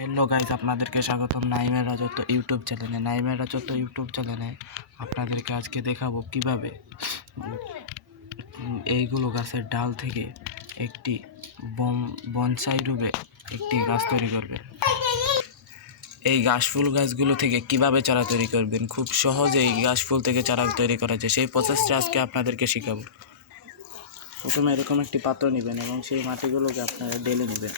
Hello guys আপনাদেরকে স্বাগতম নাইমের রাজত্ব ইউটিউব চ্যানেলে নাইমের রাজত্ব ইউটিউব চ্যানেলে আপনাদেরকে আজকে দেখাবো কীভাবে এইগুলো গাছের ডাল থেকে একটি বম বনসাই রূপে একটি গাছ তৈরি করবেন। এই ঘাস ফুল গাছগুলো থেকে কীভাবে চারা তৈরি করবেন? খুব সহজেই ঘাস ফুল থেকে চারা তৈরি করা যায়। সেই প্রসেসটা আজকে আপনাদেরকে শেখাবো। প্রথমে এরকম একটি পাত্র নেবেন এবং সেই মাটিগুলোকে আপনারা ডেলে নেবেন।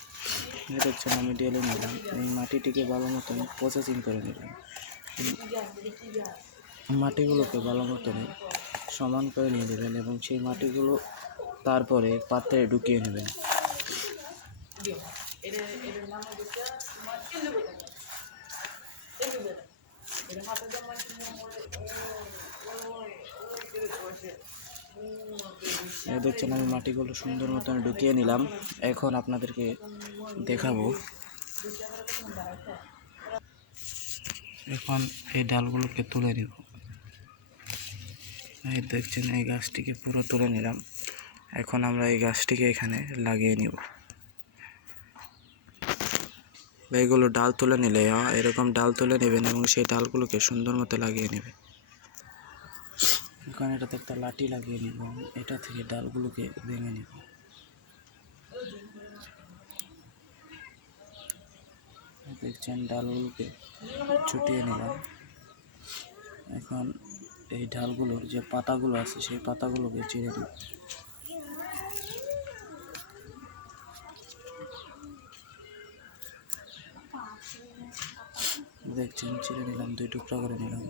এই দেখছেন আমি ডেলে নিলাম এই মাটিটিকে ভালো মতন প্রসেসিং করে এই মাটিগুলোকে ভালো মতন সমান করে নিয়ে নেবেন এবং সেই মাটিগুলো তারপরে পাত্রে ঢুকিয়ে নেবেন। দেখছেন আমি মাটিগুলো সুন্দর মতন ঢুকিয়ে নিলাম। এখন আপনাদেরকে দেখাবো। এখন এই ডালগুলোকে তুলে নিব। এই দেখছেন, এই গাছটিকে পুরো তুলে নিলাম। এখন আমরা এই গাছটিকে এখানে লাগিয়ে নিব। এইগুলো ডাল তুলে নিলে এরকম ডাল তুলে নেবেন এবং সেই ডালগুলোকে সুন্দর মতো লাগিয়ে নেবেন। এখন এটাতে একটা লাঠি লাগিয়ে নিব। এটা থেকে ডালগুলোকে ভেঙে নিব। দেখছেন ডালগুলোকে ছুটিয়ে নিলাম। এখন এই ডালগুলোর যে পাতাগুলো আছে, সেই পাতাগুলোকে চিড়ে দিব দেখছেন চিড়ে নিলাম, দুই টুকরা করে নিলাম।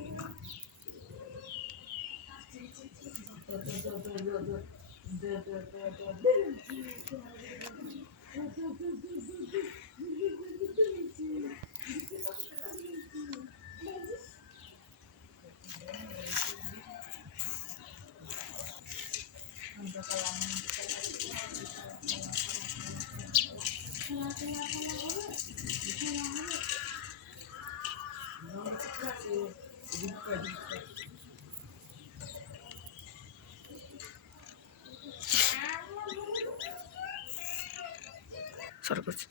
서로 그렇지.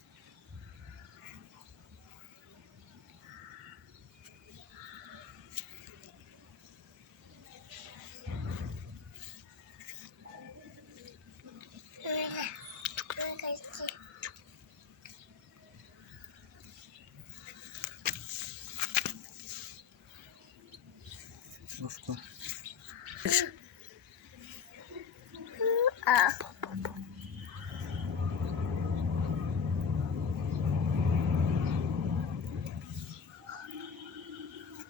কর